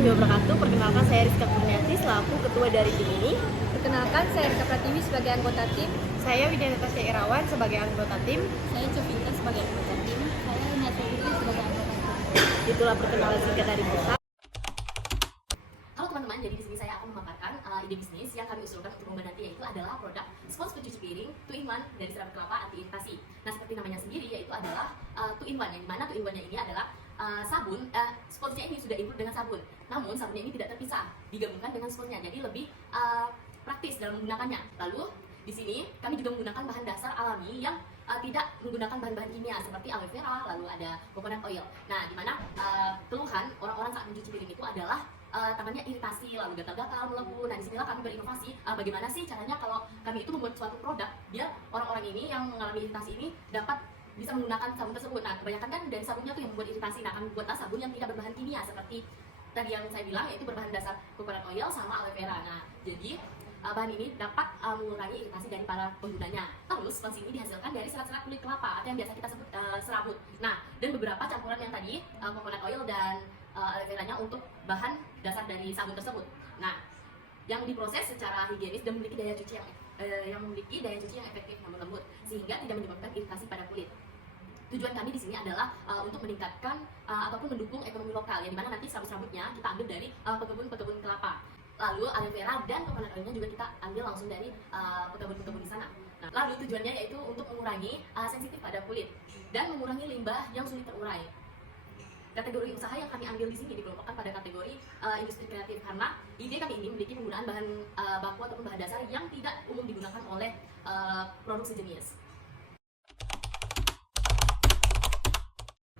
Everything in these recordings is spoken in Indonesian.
warahmatullahi wabarakatuh. Perkenalkan, saya Rizka Kurniati selaku ketua dari tim ini. Perkenalkan, saya Rika Pratiwi sebagai anggota tim. Saya Widya Natasha Irawan sebagai anggota tim. Saya Covita sebagai anggota tim. Saya Nadia Putri sebagai anggota tim. Itulah perkenalan singkat dari kita. Halo teman-teman, jadi di sini saya akan memaparkan ide bisnis yang kami usulkan untuk lomba nanti, yaitu adalah produk spons pencuci piring 2-in-1 dari Serabut Kelapa anti iritasi. Nah, seperti namanya sendiri, yaitu adalah 2-in-1, yang dimana 2-in-1-nya ini adalah sabun. Sponsnya ini sudah include dengan sabun, namun sabunnya ini tidak terpisah, digabungkan dengan sponsnya, jadi lebih praktis dalam menggunakannya. Lalu di sini kami juga menggunakan bahan dasar alami yang tidak menggunakan bahan-bahan kimia seperti aloe vera, lalu ada coconut oil. Nah, dimana keluhan orang-orang saat mencuci piring itu adalah tangannya iritasi, lalu gatal-gatal, melepuh. Nah, disinilah kami berinovasi, bagaimana sih caranya kalau kami itu membuat suatu produk biar orang-orang ini yang mengalami iritasi ini dapat bisa menggunakan sabun tersebut. Nah, kebanyakan kan dari sabunnya tuh yang membuat iritasi. Nah, kami buatlah sabun yang tidak berbahan kimia seperti tadi yang saya bilang, yaitu berbahan dasar coconut oil sama aloe vera. Nah, jadi bahan ini dapat mengurangi iritasi dari para penggunanya. Terus spons ini dihasilkan dari serat-serat kulit kelapa atau yang biasa kita sebut serabut. Nah, dan beberapa campuran yang tadi coconut oil dan aloe veranya untuk bahan dasar dari sabun tersebut. Nah, yang diproses secara higienis dan memiliki daya cuci yang efektif namun lembut, sehingga tidak menyebabkan iritasi pada kulit. Tujuan kami di sini adalah untuk meningkatkan ataupun mendukung ekonomi lokal, yang dimana nanti serabut-serabutnya kita ambil dari pekebun-pekebun kelapa. Lalu aloe vera dan coconut oilnya juga kita ambil langsung dari pekebun-pekebun di sana. Nah, lalu tujuannya yaitu untuk mengurangi sensitif pada kulit dan mengurangi limbah yang sulit terurai. Kategori usaha yang kami ambil di sini dikelompokkan pada kategori industri kreatif, karena ide kami ini memiliki penggunaan bahan baku ataupun bahan dasar yang tidak umum digunakan oleh produk sejenis.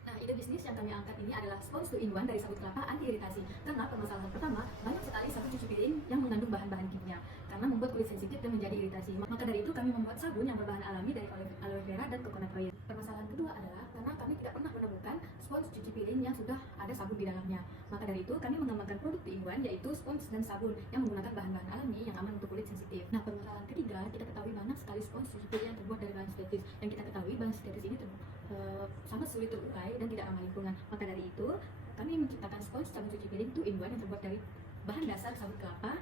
Nah, ide bisnis yang kami angkat ini adalah spons 2-in-1 dari Serabut Kelapa anti iritasi. Karena permasalahan pertama, banyak sekali sabun cuci piring yang mengandung bahan-bahan kimia karena membuat kulit sensitif dan menjadi iritasi. Maka dari itu kami membuat sabun yang berbahan alami dari aloe vera dan coconut oil. Permasalahan kedua adalah karena kami tidak pernah menemukan spons cuci piring yang sudah ada sabun di dalamnya. Maka dari itu kami mengembangkan produk 2-in-1, yaitu spons dan sabun yang menggunakan bahan-bahan alami yang aman untuk kulit sensitif. Nah, permasalahan ketiga, kita ketahui banyak sekali spons cuci piring yang terbuat dari bahan sintetis. Yang kita ketahui bahan sintetis ini sangat sulit terurai dan tidak ramah lingkungan. Maka dari itu kami menciptakan spons sabun cuci piring 2-in-1 yang terbuat dari bahan dasar sabut kelapa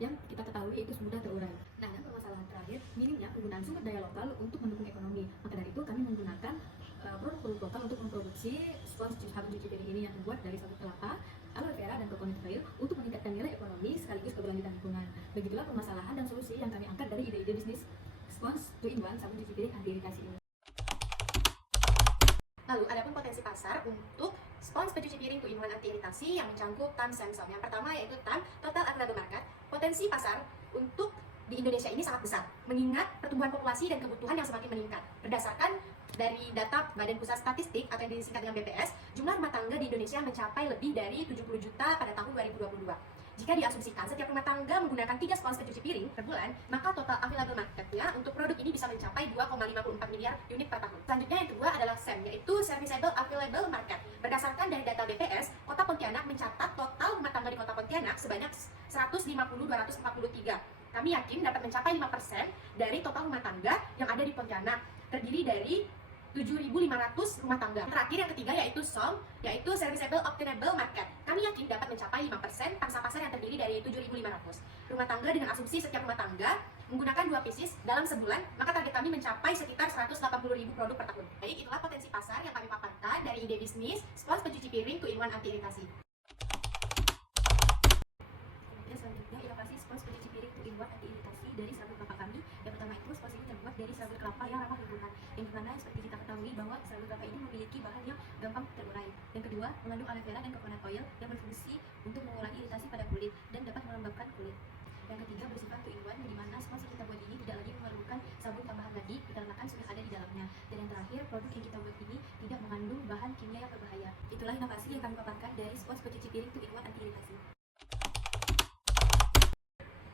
yang kita ketahui itu mudah terurai. Nah, dan permasalahan terakhir, minimnya penggunaan sumber daya lokal untuk mendukung ekonomi. Maka dari itu kami menggunakan produk-produk lokal untuk memproduksi spons sabun cuci piring ini yang terbuat dari sabut kelapa, aloe vera dan coconut oil untuk meningkatkan nilai ekonomi sekaligus keberlanjutan lingkungan. Begitulah permasalahan dan solusi yang kami angkat dari ide-ide bisnis spons 2-in-1 sabun cuci piring anti iritasi ini. Lalu, adapun potensi pasar untuk spons pencuci piring 2-in-1 anti iritasi yang mencangkup TAM Samsung. Yang pertama yaitu TAM Total Available Market. Potensi pasar untuk di Indonesia ini sangat besar, mengingat pertumbuhan populasi dan kebutuhan yang semakin meningkat. Berdasarkan dari data Badan Pusat Statistik atau yang disingkat dengan BPS, jumlah rumah tangga di Indonesia mencapai lebih dari 70 juta pada tahun 2022. Jika diasumsikan setiap rumah tangga menggunakan 3 spons pencuci piring per bulan, maka total available marketnya untuk produk ini bisa mencapai 2,54 miliar unit per tahun. Selanjutnya yang kedua adalah SAM, yaitu Serviceable Available Market. Berdasarkan dari data BPS, Kota Pontianak mencatat total rumah tangga di Kota Pontianak sebanyak 150.243. Kami yakin dapat mencapai 5% dari total rumah tangga yang ada di Pontianak, terdiri dari 7.500 rumah tangga. Terakhir yang ketiga yaitu SOM, yaitu Serviceable Obtainable Market. Kami yakin dapat mencapai 5% pangsa pasar yang terdiri dari 7.500 rumah tangga. Dengan asumsi setiap rumah tangga menggunakan 2 pieces dalam sebulan, maka target kami mencapai sekitar 180.000 produk per tahun. Baik, itulah potensi pasar yang kami paparkan dari ide bisnis spons pencuci piring 2-in-1 anti iritasi. Kemudian selanjutnya inovasi spons pencuci piring 2-in-1 anti iritasi dari Serabut Kelapa kami. Yang pertama itu spons ini terbuat dari serabut kelapa yang ramah lingkungan, yang dimana seperti kita ketahui bahwa serabut kelapa ini memiliki bahan yang gampang terurai. Yang kedua, mengandung aloe vera dan coconut oil yang berfungsi untuk mengurangi iritasi pada kulit dan dapat melembabkan kulit. Yang ketiga, bersifat 2-in-1, di mana spons yang kita buat ini tidak lagi memerlukan sabun tambahan lagi dikarenakan sudah ada di dalamnya. Dan yang terakhir, produk yang kita buat ini tidak mengandung bahan kimia yang berbahaya. Itulah inovasi yang kami paparkan dari spons pencuci piring 2-in-1 anti iritasi.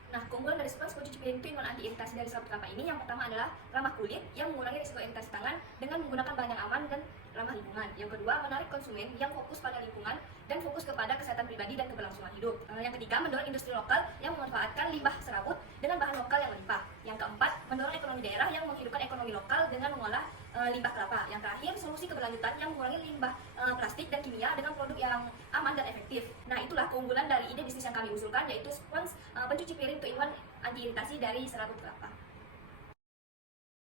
Nah, keunggulan dari spons pencuci piring 2-in-1 anti iritasi dari Serabut Kelapa ini yang pertama adalah ramah kulit yang mengurangi risiko iritasi tangan dengan menggunakan bahan yang aman dan ramah lingkungan. Yang kedua, menarik konsumen yang fokus pada lingkungan dan fokus kepada kesehatan pribadi dan keberlangsungan hidup. Yang ketiga, mendorong industri lokal yang memanfaatkan limbah serabut dengan bahan lokal yang melimpah. Yang keempat, mendorong ekonomi daerah yang menghidupkan ekonomi lokal dengan mengolah limbah kelapa. Yang terakhir, solusi keberlanjutan yang mengurangi limbah plastik dan kimia dengan produk yang aman dan efektif. Nah, itulah keunggulan dari ide bisnis yang kami usulkan, yaitu spons pencuci piring 2-in-1 anti iritasi dari serabut kelapa.